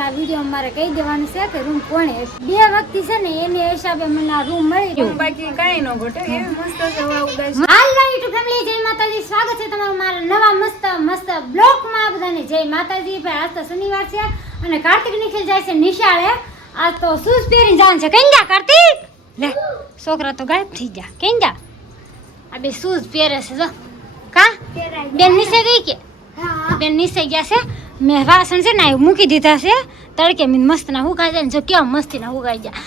તમને આ વિડીયોમાં મારે કહી દેવાનું છે કે રૂમ કોણે 2 વ્યક્તિ છે ને એની હિસાબે મને આ રૂમ મળી ગયો. બાકી કાઈ ન ઘટે એવી મસ્ત સવા ઉદાસ. હાલો યુટ્યુબ ફેમિલી, જય માતાજી. સ્વાગત છે તમારું મારા નવા મસ્ત બ્લોગમાં. બધાને જય માતાજી. ભાઈ આજ તો શનિવાર છે અને કાર્તિક નિખિલ જાય છે નિશાળે. આજ તો શૂઝ પહેરીને જવાનું છે. કઈ જા કાર્તિક? લે છોકરા તો ગાયબ થઈ ગયા. કઈ જા? આ બે શૂઝ પહેરે છે જો. કા બેન નીચે ગઈ કે? બેન નીચે ગયા છે. મેં વાસણ છે ને મૂકી દીધા છે તડકે. મીન મસ્ત ના હુકાઈ જાય ને જો કેવા મસ્તી ના હુકાઈ ગયા.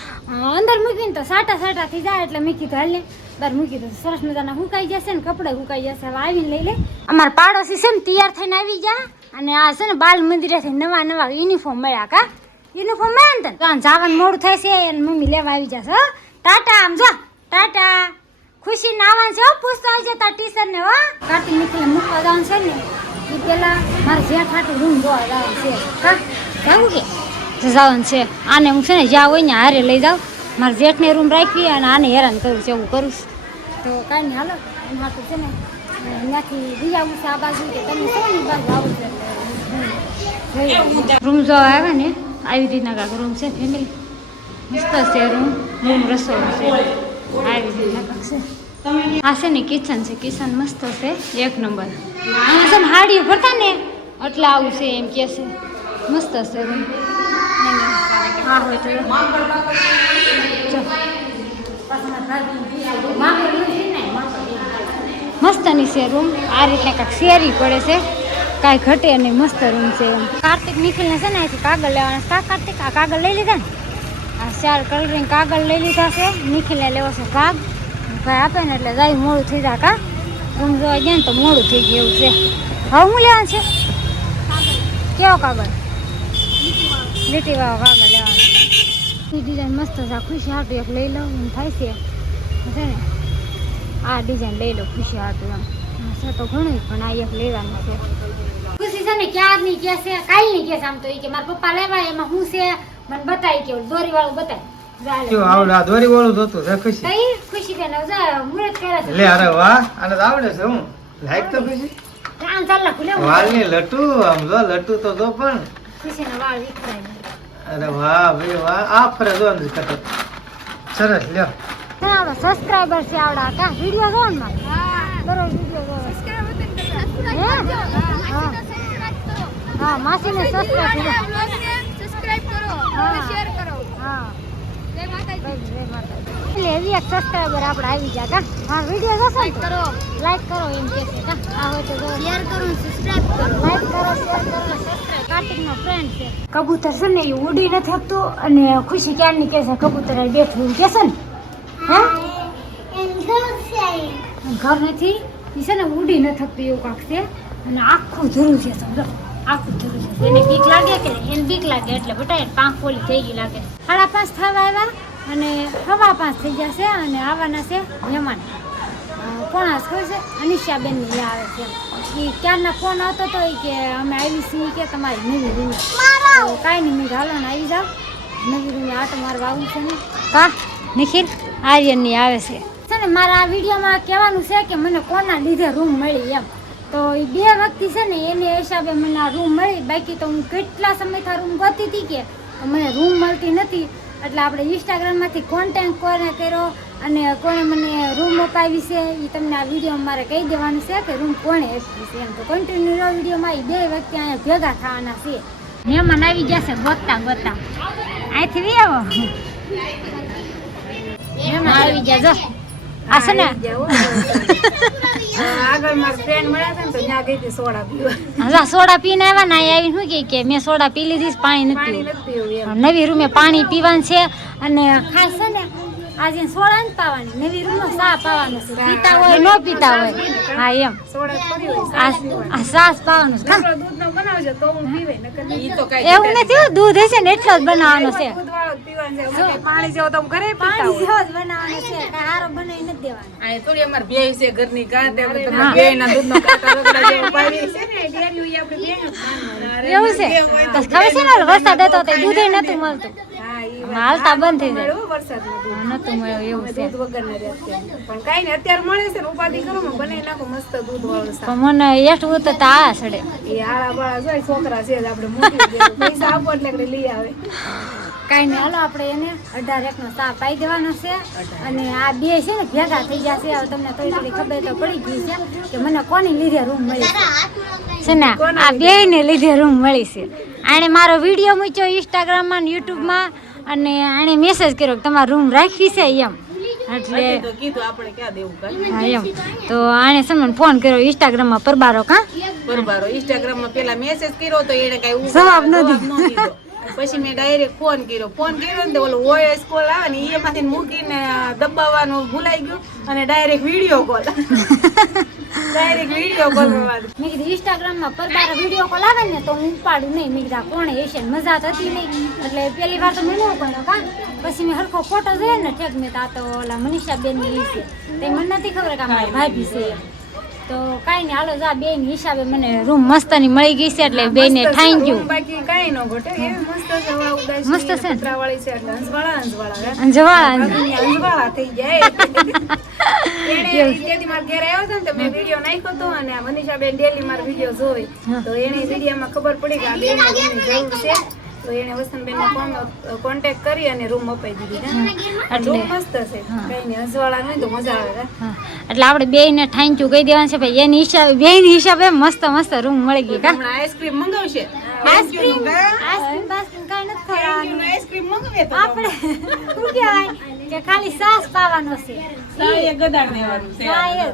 અંદર મૂકીને તો સાટા થઈ જાય એટલે મેં કીધું હાલ ને બહાર મૂકી દઉં. સરસ મજાના હુકાઈ જશે ને કપડાં હુકાઈ જશે. હવે આવીને લઈ લે. અમારા પાડોશી છે ને તૈયાર થઈને આવી ગયા અને આ છે ને બાલ મંદિરેથી નવા યુનિફોર્મ મળ્યા. કા યુનિફોર્મ મળ્યા ને તને જવાનું મોડું થાય છે અને મમ્મી લેવા આવી જશે. ટાટા આમ જો ટાટા. ખુશી ને આવવાનું છે હો. પૂછતા આવી છે તાર ટીચર ને હો. કાર્તિક નિખિલ મૂકવા જવાનું છે ને એ પેલા મારે જ્યાં ખાતું રૂમ જોવા જવાનું છે. કા જાવું કે જવાનું છે. આને હું છે ને જ્યાં હોય ને હારે લઈ જાઉં. મારે જેઠને રૂમ રાખવી અને આને હેરાન કરું છે એવું કરું તો કાંઈ નહીં. હાલો એમ હાટું છે ને ત્યાંથી બીજા આવું છે આ બાજુ કે તમે છો ને બાજુ આવું છે રૂમ જોવા આવે ને આવી રીતના કાંક રૂમ છે ફેમિલી. મસ્ત છે રૂમ રસોડું છે આવી રીતના કાંક છે. આ છે ને કિચન છે. કિચન મસ્ત છે એક નંબર. અહીંયા છે ને હાડીઓ ભરતા ને એટલે આવું છે એમ કે છે. મસ્ત છે રૂમ. હા હોય તો મસ્તની છે રૂમ. આ રીતે કાંઈક શેરી પડે છે કાંઈ ઘટે નહીં. મસ્ત રૂમ છે એમ. કાર્તિક નિખિલને છે ને અહીંથી કાગળ લેવાના. કા કાર્તિક આ કાગળ લઈ લીધા ને? આ 4 કલરિંગ કાગળ લઈ લીધા છે. નિખિલને લેવો છે ભાગ. ભાઈ આપે ને એટલે જાય મોડું થઈ જાય. કા રૂમ જોવા ગયા ને તો મોડું થઈ ગયું એવું છે. હવે હું લેવાનું છે? કેવો કાગળ? લીટી વાળો કાગળ લેવાનો. ડિઝાઇન મસ્ત છે. ખુશી હાટું એક લઈ લઉં એમ થાય છે ને. આ ડિઝાઇન લઈ લો ખુશી હાટું એમ છે તો ઘણું પણ આ એક લેવાનું છે. ખુશી છે ને ક્યારની કે છે કાલની કે છે આમ તો એ કે મારા પપ્પા લેવા એમાં હું છે મને બતાવી કે દોરી વાળું બતાવી. જો આવડા દોરી વાળું જોતું છે ખુશી. કઈ ખુશી બેન મુરત કરે છે. લે અરે વાહ આને તો આવડે છે. હું લાઈક તો ખુશી કાન ચાલ ખુલે વાળની લટુ આમ જો લટુ તો જો પણ ખુશીના વાળ વિખરાય. અરે વાહ ભાઈ વાહ. આ ફરે જો અંદર કટો સરસ લ્યો. હા સબસ્ક્રાઇબર છે આવડા. કા વિડિયો જોવો ને મારે? બરોબર વિડિયો જોવો. હા માસીને સબસ્ક્રાઇબ કરો. શેર કરો. હા જય માતાજી. જય માતાજી. એટલે એવી એક સબસ્ક્રાઇબર આપણે આવી ગયા. કા હા વિડિયો જોશો ને કરો લાઈક કરો એમ કે છે. કા આ હોય તો શેર કરો સબસ્ક્રાઇબ કરો. લાઈક કરો શેર કરો સબસ્ક્રાઇબ. કાર્તિકનો ફ્રેન્ડ છે. કબૂતર છે ને એ ઉડી નથી શકતું અને ખુશી ક્યારની કે છે કબૂતર બેઠું કે છે ને. હા ઘર નથી એ છે ને ઉડી ન થકતું એવું કાંક છે અને આખું ધરું છે. સમજો આખું ધરું છે. એને બીક લાગે કે એને બીક લાગે એટલે બટાય પાંખ પોલી થઈ ગઈ લાગે. 5:30 થવા આવ્યા અને 5:15 થઈ જશે અને આવવાના છે મહેમાન. કોણ ખબર છે? અનિશાબેન ને આવે છે. એ ક્યારના ફોન આવતો હતો કે અમે આવી છીએ કે તમારી નવી રૂમ. કાંઈ નહીં મેં હાલો ને આવી જાઓ નવી રૂમે આટો મારવા આવું છે ને. કા નિખિલ આર્યનની આવે છે ને. મારા આ વિડીયોમાં કહેવાનું છે કે મને કોના લીધે રૂમ મળી એમ. તો એ 2 વ્યક્તિ છે ને એની હિસાબે મને આ રૂમ મળી. બાકી તો હું કેટલા સમયથી રૂમ ગોતી હતી કે મને રૂમ મળતી નથી. એટલે આપણે ઇન્સ્ટાગ્રામમાંથી કોન્ટેક્ટ કોને કર્યો અને કોણે મને રૂમ અપાવી છે એ તમને આ વિડીયોમાં મારે કહી દેવાનું છે કે રૂમ કોણે આપી છે એમ. તો કન્ટિન્યુ વિડીયોમાં એ 2 વ્યક્તિ અહીંયા ભેગા થવાના છે. મહેમાન આવી જશે ગોતતા અહીંથી આવો. મહેમાન આવી ગયા જો. આ છે ને આગળ મારા ફ્રેન્ડ મળ્યા હતા ને તો ત્યાં ગઈ હતી સોડા પીવા. હા સોડા પીને આવ્યા ને અહીંયા આવીને શું કે મેં સોડા પી લીધી પાણી નથી પીવું. નવી રૂમે પાણી પીવાનું છે અને ખાસ છે ને આજે સોડા નથી પાવાની. નવી રૂમનો ચા પાવાનો છે. પીતા હોય ન પીતા હોય. હા એમ સોડા થોડી હોય. આ સાસ પાવાનું છે. દૂધનો બનાવજો તો હું પીવે નકર ઈ તો કઈ એવું નથી. દૂધ હશે ને એટલો જ બનાવવાનો છે. દૂધવાળો જ પીવાનું છે. અમે પાણી જેવો તો ઘરે પીતા પાણી હોય. જેવો જ બનાવવાનો છે. કાંઈ હારો બનાવી નથી દેવાનો. આ થોડી અમાર ભેય છે ઘરની કાંટે આપણે તમને ભેયના દૂધનો કાંટો રગડા જેવો પાડી છે ને ડેરી આપણે ભેય એવું છે બસ ખબર છે ને વરસાદ હતો તો દૂધ નતું મળતું. હા હાલતા બંધ થઈ જાય મળ્યો વરસાદમાં દૂધ. નતું મળ્યું એવું છે દૂધ વગરના રહ્યા અત્યારે. પણ કાંઈ નહીં, અત્યારે મળે છે ને ઉપાધિ કરો ને બનાવી નાખો મસ્ત દૂધ વાળું શાક. પણ મને એટલું તો આ સડે એ આળા બાળા જોઈ છોકરા છે જ આપણે મોકલી દેવું. પૈસા આપો એટલે આપણે લઈ આવે. કાંઈ નહીં હાલો આપણે એને 18 નો ચા પાઈ દેવાનો છે અને આ બે છે ને ભેગા થઈ ગયા છે હવે તમને થોડી ખબર તો પડી ગઈ છે કે મને કોની લીધે રૂમ મળી છે ને આ બે ને લીધે રૂમ મળી છે આણે મારો વિડીયો મૂક્યો ઇન્સ્ટાગ્રામમાં ને યુટ્યુબમાં અને આણે મેસેજ કર્યો કે તમારે રૂમ રાખવી છે એમ એટલે તો કીધું આપણે ક્યાં દેવું કાંઈ. હા એમ તો આણે સમને ફોન કર્યો ઇન્સ્ટાગ્રામમાં પરબારો કા બરોબર ઇન્સ્ટાગ્રામમાં પેલા મેસેજ કર્યો તો એને કઈ જવાબ ન દીધો. પછી મેં ડાયરેક્ટ ફોન કર્યો ને તો ઓલો વોઇસ કોલ આવે ને એમાંથી મૂકીને દબાવવાનું ભૂલાઈ ગયું અને ડાયરેક્ટ વિડીયો કોલ મેં કીધું ઇન્સ્ટાગ્રામમાં પરબારો વિડીયો કોલ આવે ને તો હું ઉપાડું નહીં મેં કીધું કોણે હશે મજા થતી નહીં એટલે પહેલી વાર તો મેં ન કર્યો કા પછી મેં હરખો ફોટો જોયો ને ઠેક મેં તો ઓલા મનીષાબેન ની છે તે મને નથી ખબર કે આ મારી ભાભી છે તો કાંઈ નહીં હાલો જા બે ની હિસાબે મને રૂમ મસ્તની મળી ગઈ છે એટલે બે ને થેન્ક યુ બાકી કાંઈ ન ઘટે એ મસ્ત છે મસ્ત છે ને? પતરાવાળી છે એટલે અંજવાળા અંજવાળા થઈ જાય એને તેથી મારા ઘરે આવ્યો હતો ને તો મેં વિડીયો નાખ્યો હતો અને આ મનીષાબેન ડેલી મારો વિડીયો જોઈ તો એને વિડીયોમાં ખબર પડી કે આ બેન રૂમની જરૂર છે તો એને વસંતબેનને કોન્ટેક્ટ કરી અને રૂમ અપાઈ દીધી રૂમ મસ્ત છે કઈ નહીં અંજવાળા નહીં તો મજા આવે એટલે આપણે બે ને થેન્ક યુ કહી દેવાનું છે ભાઈ એની હિસાબે બે ની હિસાબે મસ્ત મસ્ત રૂમ મળી ગઈ કા હમણાં આઈસ્ક્રીમ મંગાવશે આઈસ્ક્રીમ કાંઈ નથી ખવડાવવાનું આઈસ્ક્રીમ મંગાવે તો આપણે શું કહેવાય કે ખાલી સાસ પાવાનો છે એ ગદાડ દેવાનું છે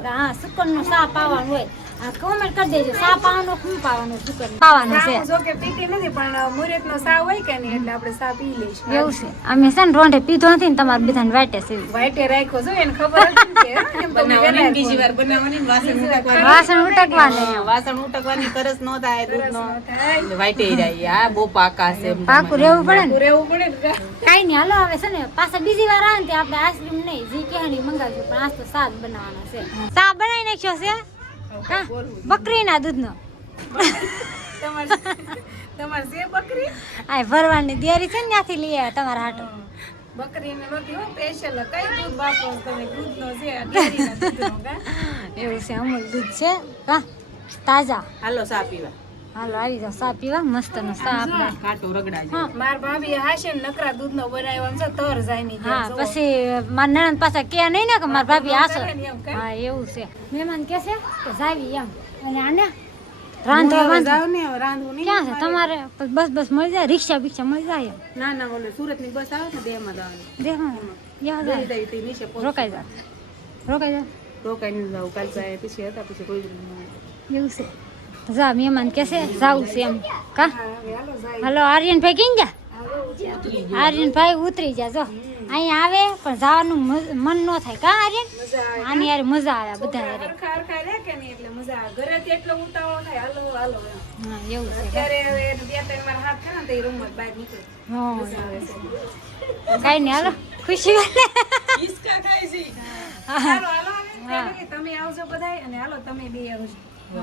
હા સુકરનો સા પાવાનું હોય આ કોમેન્ટ કરી દેજો સા પાવાનો શું પાવાનો સુકર પાવાનો છે જો કે પીતી નથી પણ મુહૂર્તનો સા હોય કે નહીં એટલે આપણે સા પી લઈશું એવું છે અમે છે ને રોંઢે પીધો નથી ને તમારે બધાને વાટે છે વાઈટે રાખ્યો છો એને ખબર હતી ને કે એમ તો બનાવવાની બીજી વાર બનાવવાની વાસણ ઉટકવાની વાસણ ઉટકવાની તરસ ન થાય દૂધનો વાઈટે જાય આ બહુ પાકા છે પાકું રહેવું પડે ને રહેવું પડે કાંઈ નહીં હાલો હવે છે ને પાછા બીજી વાર આવે ને તે આપણે આઈસ્ક્રીમ નહીં જે કહેવાની મંગાવશું પણ આજ તો સાદ બનાવવાનો છે સા બનાવી નાખ્યો છે હા બકરીના દૂધનો તમારે છે બકરી આ ભરવાની તૈયારી છે ને ત્યાંથી લઈ આવ્યા તમારા હાટો બકરીને નથી હો સ્પેશિયલ કઈ દૂધ વાપરો તમે દૂધનો છે ડેરીના દૂધનો કા એવું છે અમૂલ દૂધ છે હા તાજા હાલો સા પીવા હાલો આવી જાઓ સા પીવા મસ્ત નો સા આપણે કાટો રગડા હા માર ભાભી હાશે ને નકરા દૂધનો બનાવ્યો છે તર જાય ની હા પછી મારા નણંદ પાછા કે નહીં ને કે મારા ભાભી આસો હા એવું છે મહેમાન કે છે કે જાવી એમ અને આને રાંધવા જાવ ને રાંધવું નહીં ક્યાં છે તમારે બસ મળી જાય રિક્ષા બિક્ષા મળી જાય ના ના ઓલે સુરત ની બસ આવે ને દેમાં જવાનું દેખો યા દઈ જાય દઈ તે નીચે રોકાઈ જા રોકાઈ ને જાવ કાલ જાય પછી હતા પછી કોઈ એવું છે જા મહેમાન કે છે જાવું છે એમ કા હાલો જાય હાલો આર્યનભાઈ કેમ ગયા આર્યનભાઈ ઉતરી જા જો અહીંયા આવે પણ જવાનું મન ન થાય કા આર્યન આની યાર મજા આવે બધા યાર હરખા હરખા રે કે નહીં એટલે મજા આવે ઘરેથી એટલો ઉતાવળ થાય હાલો હાલો એમ. હા એવું છે ત્યારે હવે બે ત્રણ મારા હાથ છે ને તો એ રૂમમાં બહાર નીકળે હા મજા આવે છે કાઈ નહીં હાલો ખુશી હિસકા ખાય છે હાલો હાલો હવે તમે આવજો બધાય અને હાલો તમે બે આવજો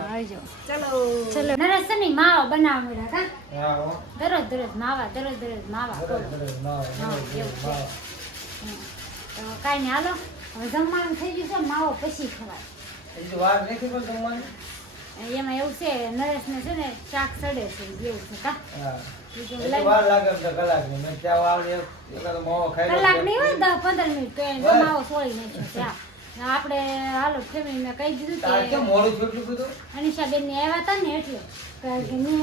આવજો ચલો ચલો નરેશ ની માવા બનાવડા કા હા હો. દરરોજ માવા દરરોજ માવા કરો. હા, એવું છે. તો કાઈ નહીં હાલો હવે જમવાનું થઈ ગયું છે માવો પછી ખવાય હજી તો વાર નથી પણ જમવાની. એમાં એવું છે નરેશને છે ને શાક સડે છે એવું છે કા હા. બીજું હજી લઈ- વાર લાગે એમ તો કલાકની. મેં ત્યાં વાવડી એકાદો માવો ખાઈ લઉં. કલાક નહીં હોય 10-15 મિનિટ તો એને માવો સોળી નાખ્યો છે આ. આપણે હાલો ફેમિલી મેં કહી દીધું તારે કેમ કે મોડું થયું એટલું બધું? અનિશાબેન ને આવ્યા હતા ને એટલે કારણ કે મેં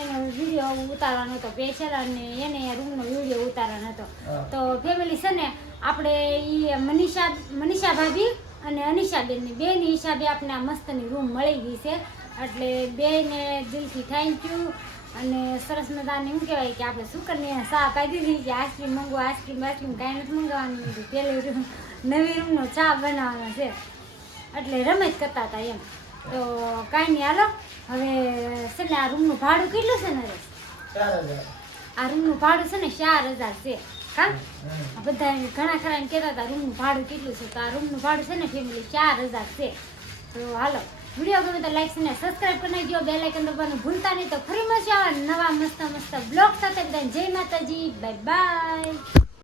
એનો વિડીયો ઉતારવાનો હતો સ્પેશિયલ અને એને રૂમનો વિડીયો ઉતારવાનો હતો હા. તો ફેમિલી છે ને આપણે ઈ મનીષા ભાભી અને અનિશાબેનની બેની હિસાબે આપણે આ મસ્તની રૂમ મળી ગઈ છે એટલે બેને દિલથી થેન્ક યુ અને સરસ મજાની શું કહેવાય કે આપણે સુકરની ચા પાઈ દીધી કે આઈસ્ક્રીમ મંગવા આઈસ્ક્રીમ કાંઈ નથી મંગાવવાનું બીજું પહેલી રૂમ નવી રૂમનો ચા બનાવવાનો છે એટલે રમત કરતા હતા એમ તો કાંઈ નહીં હાલો હવે છે ને આ રૂમનું ભાડું કેટલું છે નરેશ 4,000. આ રૂમનું ભાડું છે ને 4,000 છે કા હમ. આ બધા ઘણા ખરા એમ કહેતા હતા રૂમનું ભાડું કેટલું છે તો આ રૂમનું ભાડું છે ને ફેમિલી 4,000 છે તો હાલો વિડીયો ગમે તો લાઈક અને સબસ્ક્રાઇબ કરી નાખજો, બેલ આઇકન દબાવવાનું ભૂલતા નહીં. તો ફરી મળશે આવા નવા મસ્ત બ્લોગ સાથે. બધાને જય માતાજી, બાય બાય.